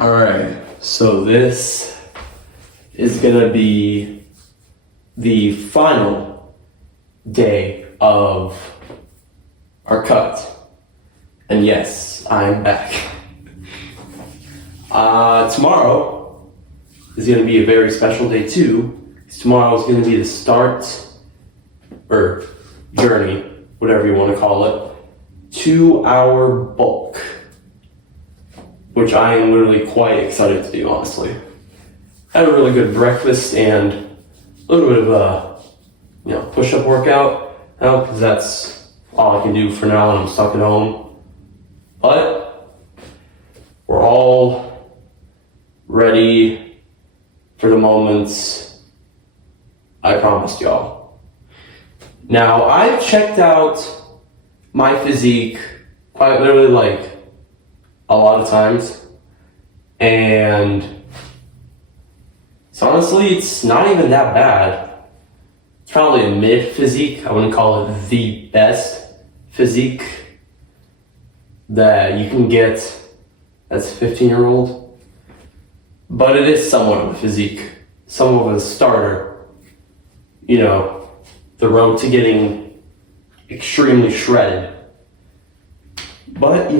Alright, so this is gonna be the final day of our cut. And yes, I'm back. Tomorrow is gonna be a very special day too. Tomorrow is gonna be the start, or journey, whatever you wanna call it, to our bulk. Which I am literally quite excited to do, honestly. I had a really good breakfast and a little bit of a, push-up workout now, because that's all I can do for now when I'm stuck at home. But we're all ready for the moments I promised y'all. Now, I've checked out my physique quite literally a lot of times, and so honestly, it's not even that bad. It's probably a mid physique. I wouldn't call it the best physique that you can get as a 15-year-old, but it is somewhat of a physique, somewhat of a starter. The road to getting extremely shredded. But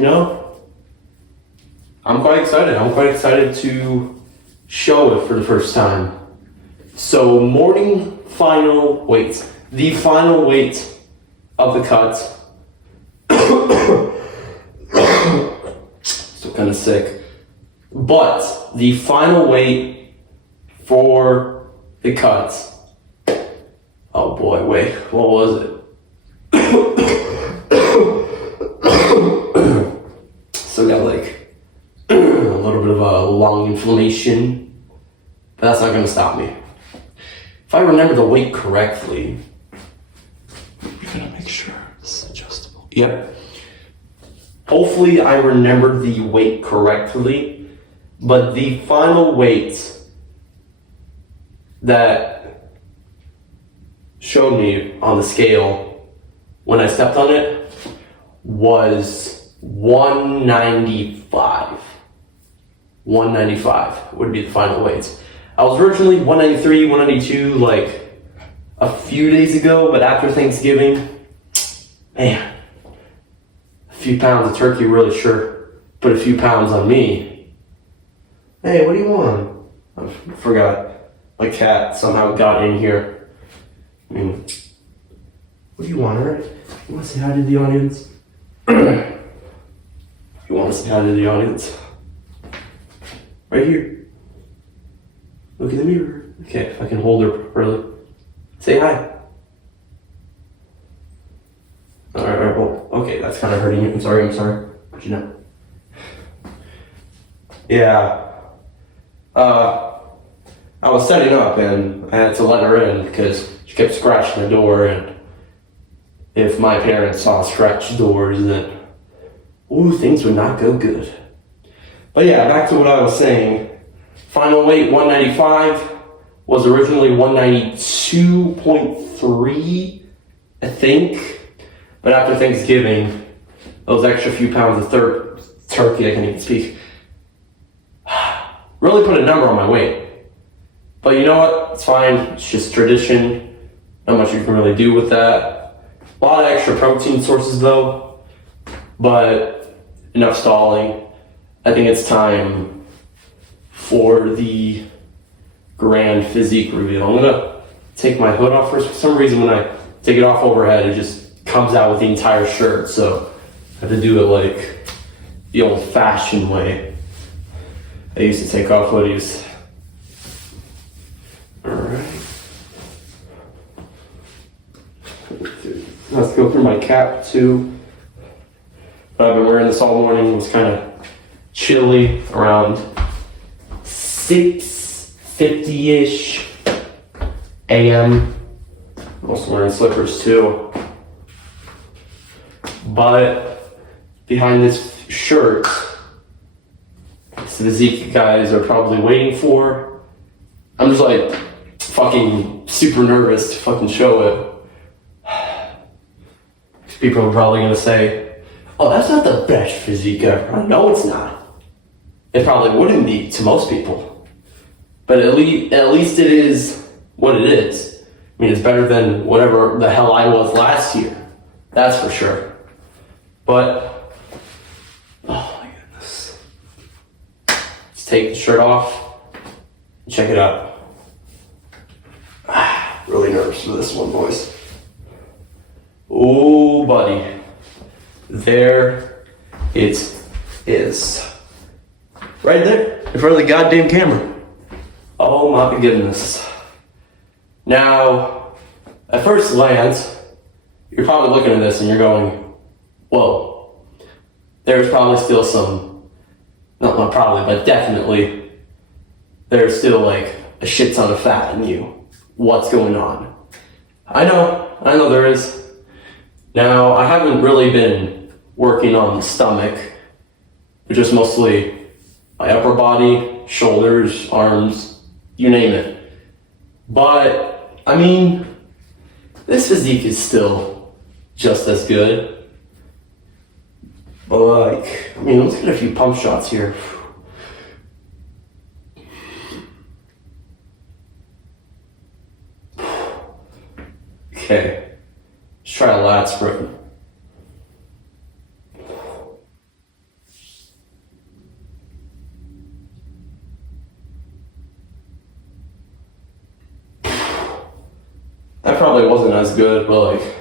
I'm quite excited. I'm quite excited to show it for the first time. So morning final weights. The final weight of the cut. Still kind of sick. But the final weight for the cut. Oh boy, wait, what was it? Still got a little bit of a lung inflammation, but that's not going to stop me. If I remember the weight correctly, I'm going to make sure it's adjustable. Yep. Hopefully I remember the weight correctly, but the final weight that showed me on the scale when I stepped on it was 195. 195 would be the final weight. I was originally 193, 192 a few days ago, but after Thanksgiving, man, a few pounds of turkey really sure put a few pounds on me. Hey, what do you want? I forgot. My cat somehow got in here. What do you want, alright? You want to say hi to the audience? You want to say hi to the audience? Right here. Look in the mirror. Okay, if I can hold her properly. Say hi. Alright, well, okay, that's kind of hurting you. I'm sorry. But Yeah. I was setting up and I had to let her in because she kept scratching the door, and if my parents saw scratched doors, then things would not go good. But yeah, back to what I was saying. Final weight 195 was originally 192.3, I think. But after Thanksgiving, those extra few pounds of turkey, I can't even speak, really put a number on my weight. But you know what? It's fine. It's just tradition. Not much you can really do with that. A lot of extra protein sources though. But enough stalling. I think it's time for the grand physique reveal. I'm gonna take my hood off first. For some reason, when I take it off overhead, it just comes out with the entire shirt. So I have to do it the old-fashioned way. I used to take off hoodies. Alright. Let's go through my cap too. I've been wearing this all morning. It was kind of chilly, around 6:50-ish a.m. I'm also wearing slippers too. But behind this shirt, this physique you guys are probably waiting for. I'm just fucking super nervous to fucking show it. People are probably gonna say, oh, that's not the best physique ever. No, it's not. it probably wouldn't be to most people. But at least it is what it is. I mean, it's better than whatever the hell I was last year. That's for sure. But, oh my goodness. Let's take the shirt off and check it out. Really nervous for this one, boys. Oh, buddy. There it is. Right there, in front of the goddamn camera. Oh my goodness. Now, at first glance, you're probably looking at this and you're going, whoa. There's probably still some, not probably, but definitely, there's still like a shit ton of fat in you. What's going on? I know there is. Now, I haven't really been working on the stomach, but just mostly my upper body, shoulders, arms, you name it. But, I mean, this physique is still just as good. But like, I mean, let's get a few pump shots here. Okay, let's try a lat sprint. That probably wasn't as good, but like,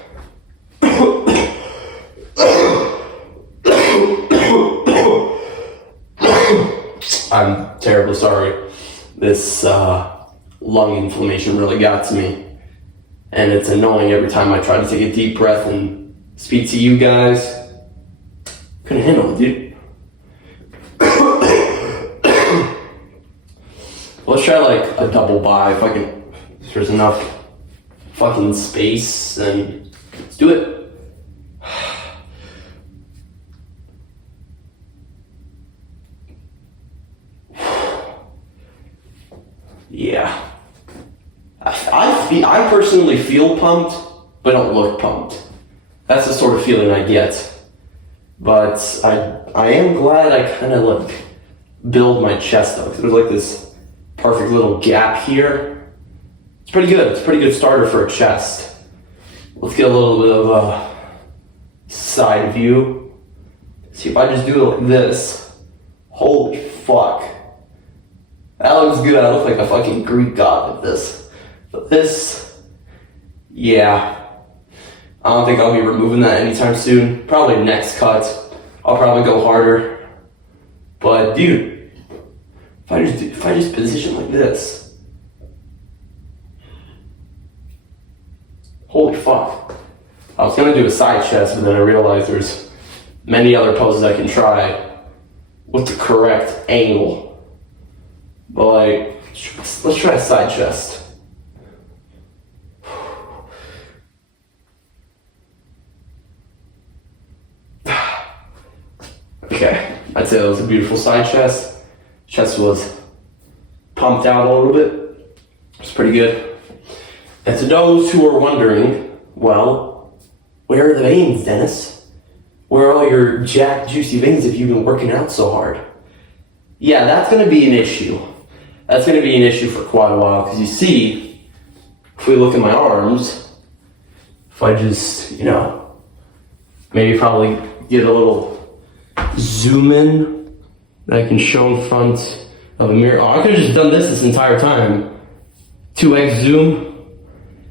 I'm terribly sorry. This lung inflammation really got to me. And it's annoying every time I try to take a deep breath and speak to you guys. Couldn't handle it, dude. Let's try like a double bi if there's enough fucking space, then let's do it. Yeah. I personally feel pumped, but don't look pumped. That's the sort of feeling I get. But I am glad I kind of like build my chest up. There's like this perfect little gap here. It's pretty good. It's a pretty good starter for a chest. Let's get a little bit of a side view. See if I just do it like this. Holy fuck. That looks good. I look like a fucking Greek god with this. But this, yeah. I don't think I'll be removing that anytime soon. Probably next cut. I'll probably go harder. But dude, if I just position like this. Holy fuck. I was gonna do a side chest, but then I realized there's many other poses I can try with the correct angle. But like, let's try a side chest. Okay, I'd say that was a beautiful side chest. Chest was pumped out a little bit. It's pretty good. And to those who are wondering, well, where are the veins, Dennis? Where are all your jacked, juicy veins if you've been working out so hard? Yeah, that's going to be an issue. That's going to be an issue for quite a while, because you see, if we look at my arms, if I just, maybe probably get a little zoom in that I can show in front of a mirror. Oh, I could have just done this entire time. 2x zoom.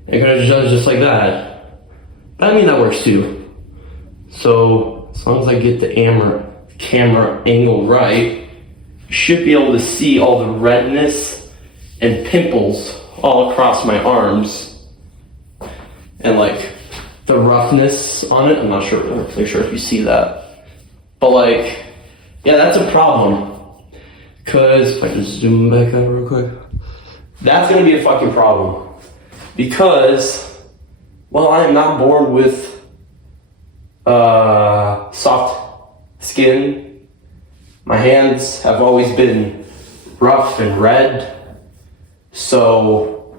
I could have done it just like that. But I mean, that works too. So, as long as I get the camera angle right, you should be able to see all the redness and pimples all across my arms. And like, the roughness on it. I'm not really sure if you see that. But like, yeah, that's a problem. Because, if I just zoom back out real quick. That's going to be a fucking problem. Because, well, I am not born with soft skin. My hands have always been rough and red. So,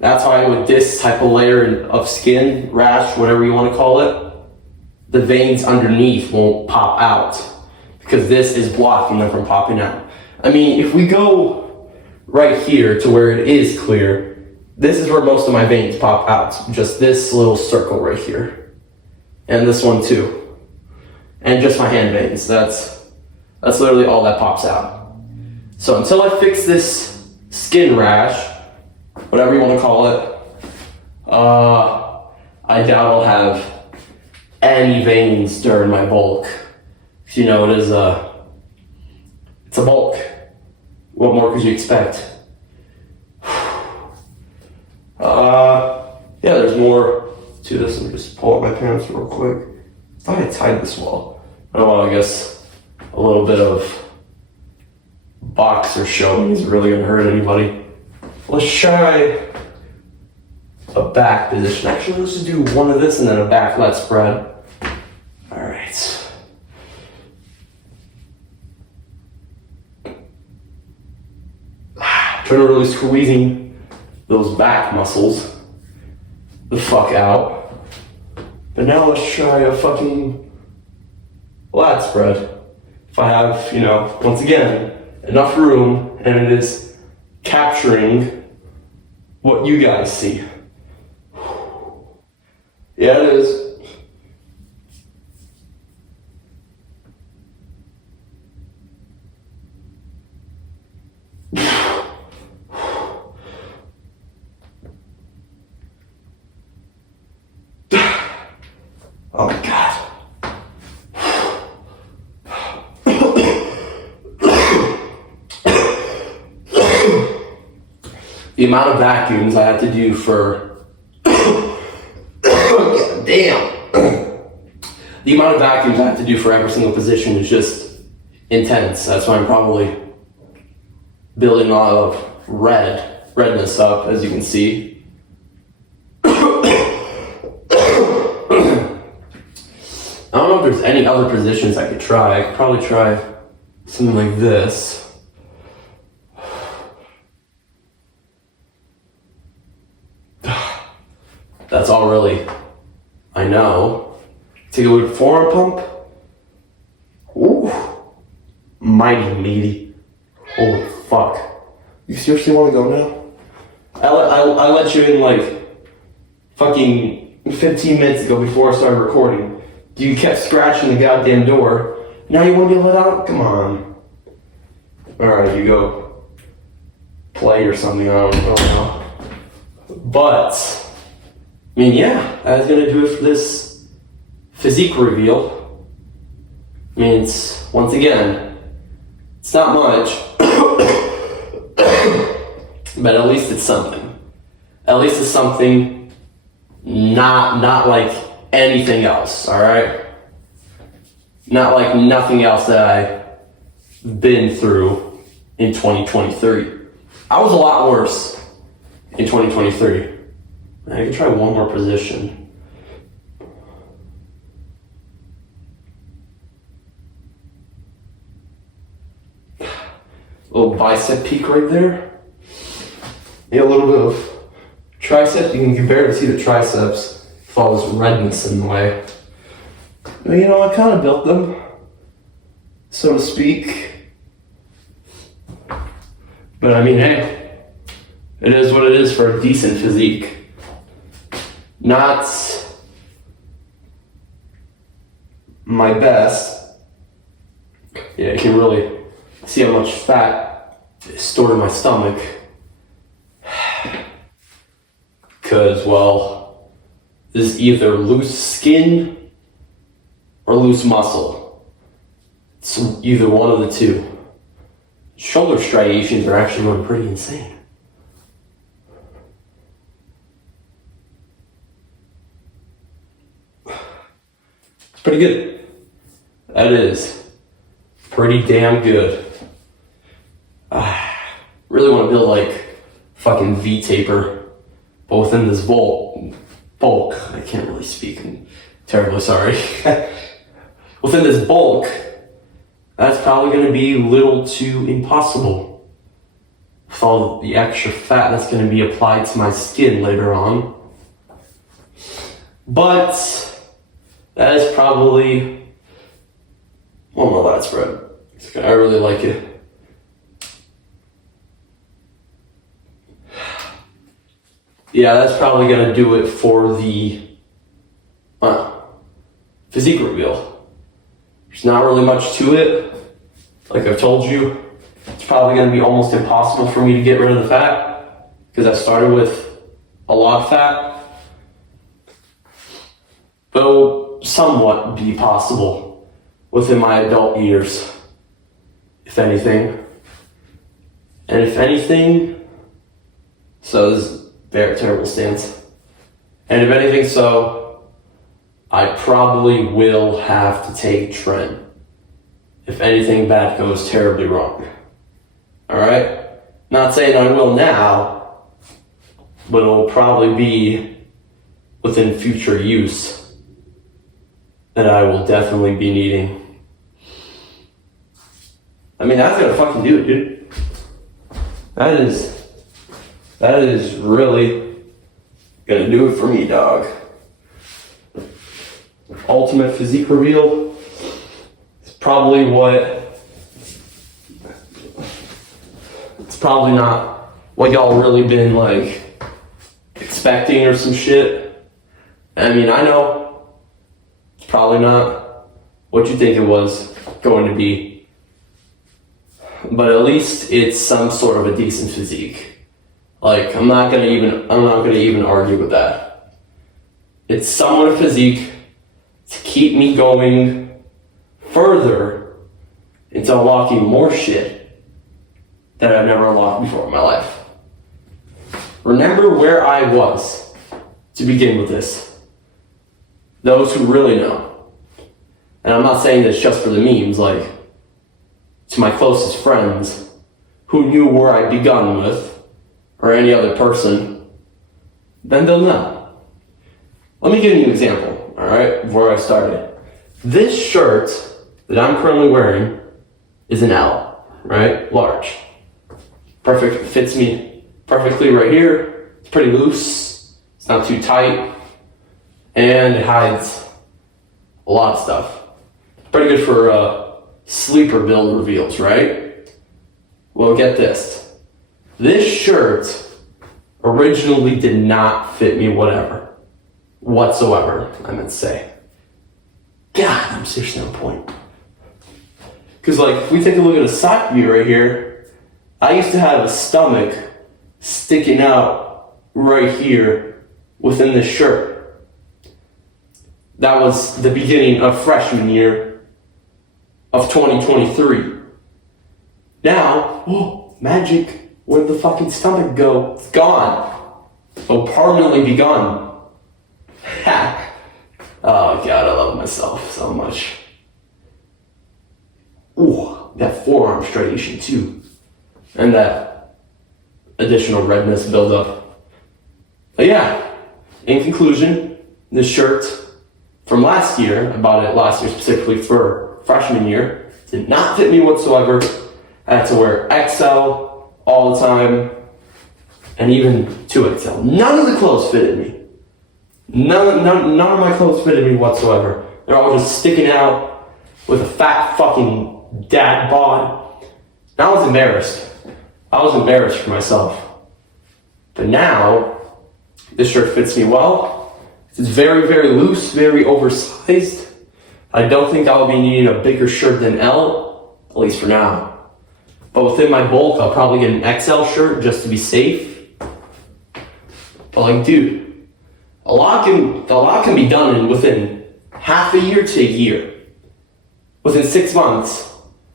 that's why with this type of layer of skin, rash, whatever you want to call it, the veins underneath won't pop out. because this is blocking them from popping out. I mean, if we go right here to where it is clear, this is where most of my veins pop out. Just this little circle right here. And this one too. And just my hand veins. That's literally all that pops out. So until I fix this skin rash, whatever you want to call it, I doubt I'll have any veins during my bulk. You know, it's a bulk. What more could you expect? Yeah, there's more to this. Let me just pull up my pants real quick. I thought I tied this well. Oh well, I guess a little bit of boxer showing isn't really gonna hurt anybody. Let's try a back position. Actually, let's just do one of this and then a back lat spread. All right. Trying to really squeezing those back muscles the fuck out. But now let's try a fucking lat spread. If I have, you know, once again, enough room and it is capturing what you guys see. Yeah, it is. Oh my God. The amount of vacuums I have to do for damn. The amount of vacuums I have to do for every single position is just intense. That's why I'm probably building a lot of redness up, as you can see. I don't know if there's any other positions I could try. I could probably try something like this. That's all really I know. Take a look at forearm pump. Ooh. Mighty meaty. Holy fuck. You seriously want to go now? I let you in like fucking 15 minutes ago before I started recording. You kept scratching the goddamn door. Now you want to be let out? Come on. Alright, you go play or something. I don't know. But, I mean, yeah, that's going to do it for this physique reveal. I mean, it's, once again, it's not much. But at least it's something. At least it's something not like anything else, alright? Not like nothing else that I've been through in 2023. I was a lot worse in 2023. I can try one more position. Little bicep peak right there. Yeah, a little bit of tricep. You can barely see the triceps with all this redness in the way. But, you know, I kind of built them, so to speak. But I mean, hey, it is what it is for a decent physique. Not my best. Yeah, you can really see how much fat is stored in my stomach. Because, well, this is either loose skin or loose muscle. It's either one of the two. Shoulder striations are actually going pretty insane. It's pretty good. That is pretty damn good. Really want to build like fucking V-taper. Both in this bulk. I can't really speak. I'm terribly sorry. Within this bulk, that's probably going to be a little too impossible. With all the extra fat that's going to be applied to my skin later on. But that is probably One more lat spread. I really like it. Yeah, that's probably gonna do it for the physique reveal. There's not really much to it. Like I've told you, it's probably gonna be almost impossible for me to get rid of the fat because I started with a lot of fat. But it will somewhat be possible within my adult years, if anything. And if anything, so this is a very terrible stance. And if anything, so I probably will have to take tren if anything bad goes terribly wrong. Alright? Not saying I will now, but it'll probably be within future use that I will definitely be needing. I mean, that's gonna fucking do it, dude. That is really gonna do it for me, dog. Ultimate physique reveal is probably it's probably not what y'all really been like expecting or some shit. I mean, I know it's probably not what you think it was going to be, but at least it's some sort of a decent physique. Like, I'm not gonna even argue with that. It's somewhat a physique to keep me going further into unlocking more shit that I've never unlocked before in my life. Remember where I was to begin with this. Those who really know. And I'm not saying this just for the memes, like, to my closest friends who knew where I begun with, or any other person, then they'll know. Let me give you an example, alright, of where I started. This shirt that I'm currently wearing is an L, right? Large. Perfect, fits me perfectly right here. It's pretty loose, it's not too tight, and it hides a lot of stuff. Pretty good for sleeper build reveals, right? Well, get this. This shirt originally did not fit me whatsoever, I meant to say. God, I'm seriously on point. Because, like, if we take a look at a side view right here, I used to have a stomach sticking out right here within this shirt. That was the beginning of freshman year of 2023. Now, oh, magic. Where'd the fucking stomach go? It's gone. It'll permanently be gone. Ha! Oh god, I love myself so much. Ooh, that forearm striation too. And that additional redness buildup. But yeah, in conclusion, this shirt from last year, I bought it last year specifically for freshman year, did not fit me whatsoever. I had to wear XL all the time, and even 2XL. None of the clothes fitted me. None of my clothes fitted me whatsoever. They're all just sticking out with a fat fucking dad bod. And I was embarrassed. I was embarrassed for myself. But now, this shirt fits me well. It's very, very loose, very oversized. I don't think I'll be needing a bigger shirt than L, at least for now. But within my bulk, I'll probably get an XL shirt just to be safe. But like, dude, a lot can be done within half a year to a year. Within 6 months,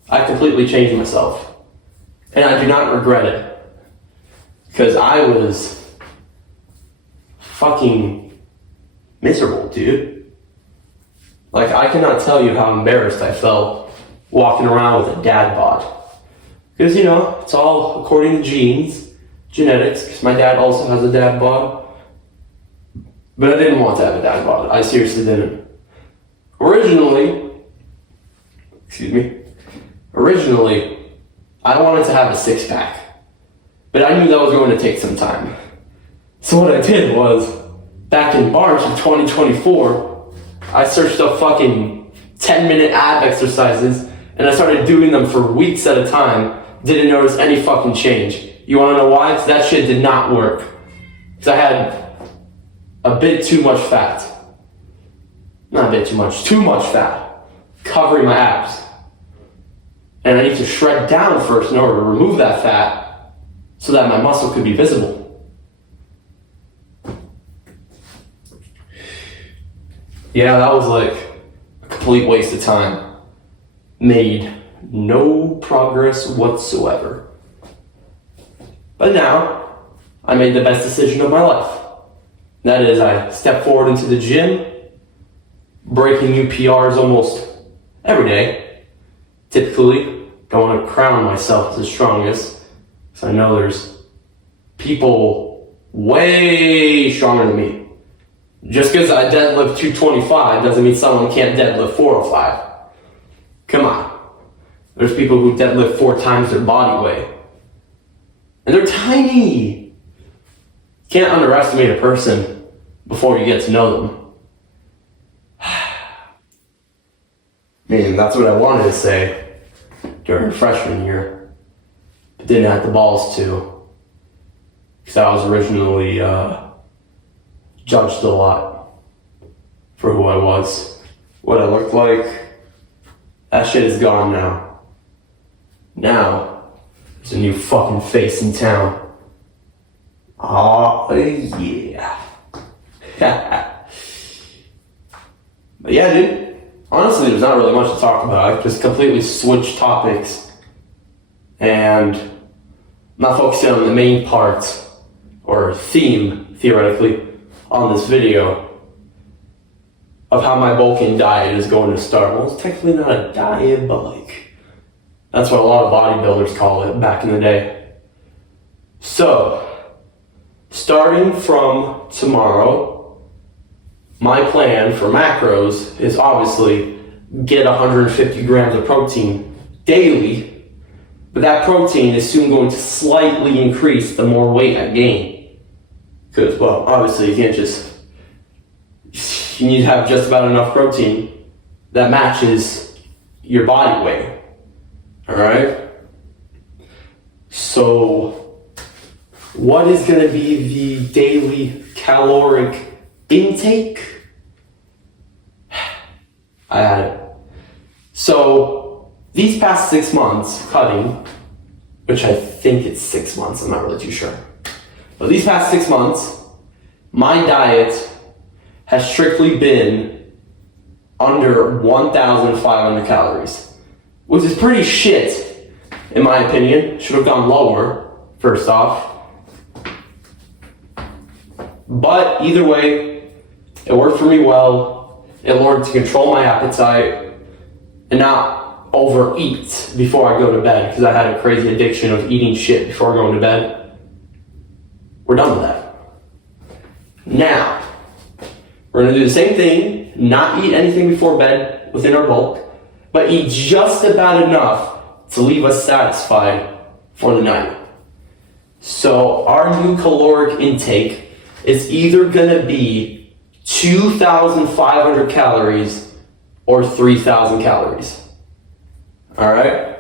I completely changed myself. And I do not regret it. Because I was fucking miserable, dude. Like, I cannot tell you how embarrassed I felt walking around with a dad bod. Because, you know, it's all according to genes, genetics, because my dad also has a dad bod. But I didn't want to have a dad bod. I seriously didn't. Originally, I wanted to have a six-pack. But I knew that was going to take some time. So what I did was, back in March of 2024, I searched up fucking 10-minute ab exercises, and I started doing them for weeks at a time. Didn't notice any fucking change. You wanna know why? Because that shit did not work. Because I had a bit too much fat. Not a bit too much fat covering my abs. And I need to shred down first in order to remove that fat so that my muscle could be visible. Yeah, that was like a complete waste of time. Made no progress whatsoever. But now, I made the best decision of my life. That is, I stepped forward into the gym, breaking new PRs almost every day. Typically, I want to crown myself as the strongest, because I know there's people way stronger than me. Just because I deadlift 225 doesn't mean someone can't deadlift 405. Come on. There's people who deadlift 4 times their body weight. And they're tiny. Can't underestimate a person before you get to know them. Man, that's what I wanted to say during freshman year, but didn't have the balls to. Because I was originally judged a lot for who I was, what I looked like. That shit is gone now. Now, there's a new fucking face in town. Oh, yeah. But yeah, dude, honestly, there's not really much to talk about. I just completely switched topics, and I'm not focusing on the main part, or theme, theoretically, on this video of how my bulking diet is going to start. Well, it's technically not a diet, but like, that's what a lot of bodybuilders call it back in the day. So, starting from tomorrow, my plan for macros is obviously get 150 grams of protein daily, but that protein is soon going to slightly increase the more weight I gain. Because, well, obviously you can't just, you need to have just about enough protein that matches your body weight. Alright? So, what is going to be the daily caloric intake? I had it. So, these past 6 months cutting, which I think it's 6 months, I'm not really too sure. But these past 6 months, my diet has strictly been under 1,500 calories, which is pretty shit, in my opinion. Should have gone lower, first off. But either way, it worked for me well. It learned to control my appetite and not overeat before I go to bed, because I had a crazy addiction of eating shit before going to bed. We're done with that. Now, we're going to do the same thing, not eat anything before bed within our bulk, but eat just about enough to leave us satisfied for the night. So our new caloric intake is either going to be 2,500 calories or 3,000 calories. All right?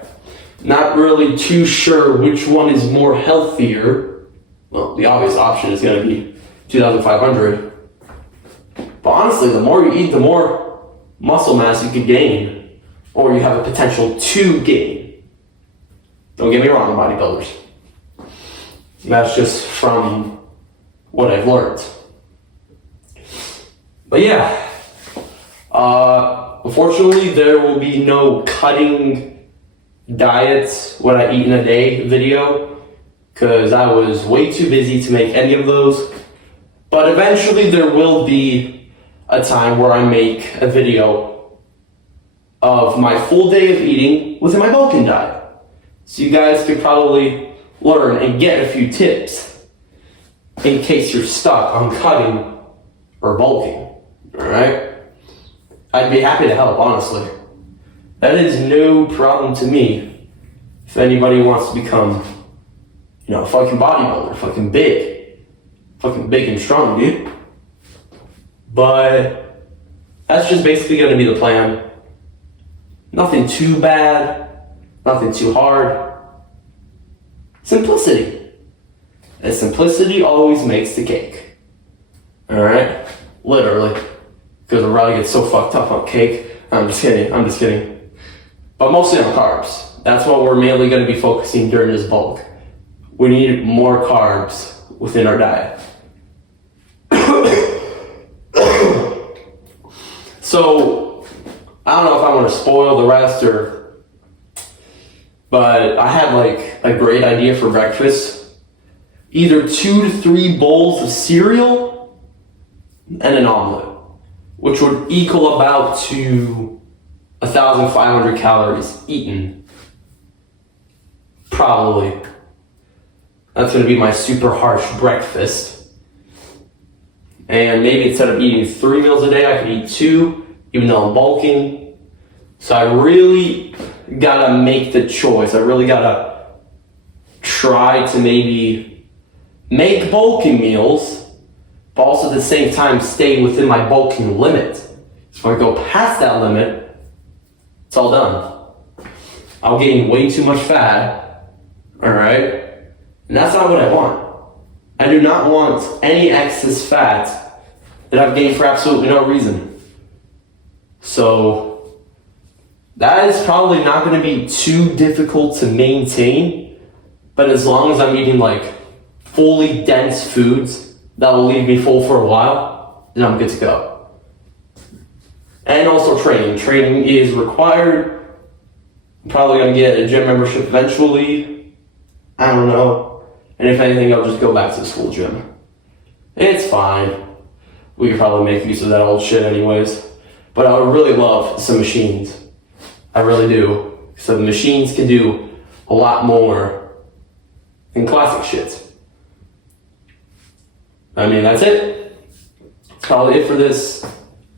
Not really too sure which one is more healthier. Well, the obvious option is going to be 2,500. But honestly, the more you eat, the more muscle mass you could gain, or you have a potential to gain. Don't get me wrong, bodybuilders. That's just from what I've learned. But yeah, unfortunately, there will be no cutting diets, what I eat in a day video, because I was way too busy to make any of those. But eventually there will be a time where I make a video of my full day of eating within my bulking diet. So you guys could probably learn and get a few tips in case you're stuck on cutting or bulking. Alright? I'd be happy to help, honestly. That is no problem to me. If anybody wants to become, a fucking bodybuilder, fucking big and strong, dude. But that's just basically going to be the plan. Nothing too bad, nothing too hard. Simplicity. And simplicity always makes the cake. Alright? Literally. Because Riley gets so fucked up on cake. I'm just kidding. But mostly on carbs. That's what we're mainly going to be focusing during this bulk. We need more carbs within our diet. So, I don't know if I want to spoil the rest but I had like a great idea for breakfast. Either 2 to 3 bowls of cereal and an omelet, which would equal about to 1,500 calories eaten. Probably. That's going to be my super harsh breakfast. And maybe instead of eating 3 meals a day, I could eat 2, even though I'm bulking. So I really gotta make the choice. I really gotta try to maybe make bulking meals, but also at the same time stay within my bulking limit. So if I go past that limit, it's all done. I'll gain way too much fat, alright? And that's not what I want. I do not want any excess fat that I've gained for absolutely no reason. So that is probably not going to be too difficult to maintain, but as long as I'm eating like fully dense foods that will leave me full for a while, then I'm good to go. And also training. Training is required. I'm probably going to get a gym membership eventually. I don't know. And if anything, I'll just go back to the school gym. It's fine. We could probably make use of that old shit anyways. But I would really love some machines. I really do. So the machines can do a lot more than classic shit. I mean, that's it. That's probably it for this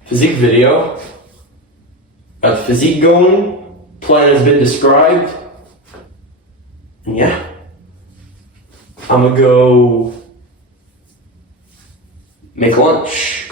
physique video. Got the physique going. Plan has been described. And yeah. I'm gonna go make lunch.